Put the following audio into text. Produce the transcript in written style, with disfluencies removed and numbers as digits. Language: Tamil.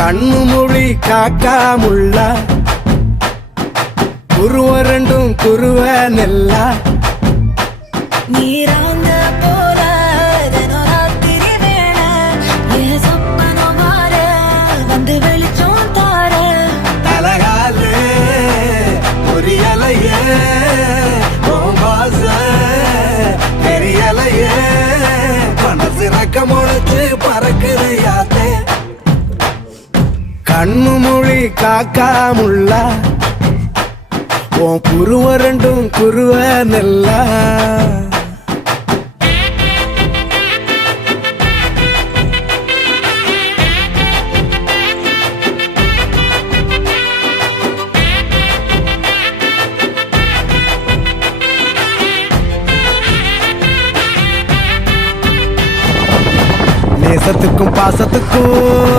கண்ணு மொழி காக்காமுள்ள குருவ ரெண்டும் குருவ நெல்லா நீராங்க போல ராத்திரி வேண என் சொப்பனம் மாற வந்து வெளிச்சம் தார தலகாலே புரியலையே பாச தெரியலையே மனசு ரக்க முளைச்சு பறக்குறையாத்தே கண்ணு மொழி காக்காமுள்ள உன் குருவ ரெண்டும் குருவ நெல்லா நேசத்துக்கும் பாசத்துக்கும்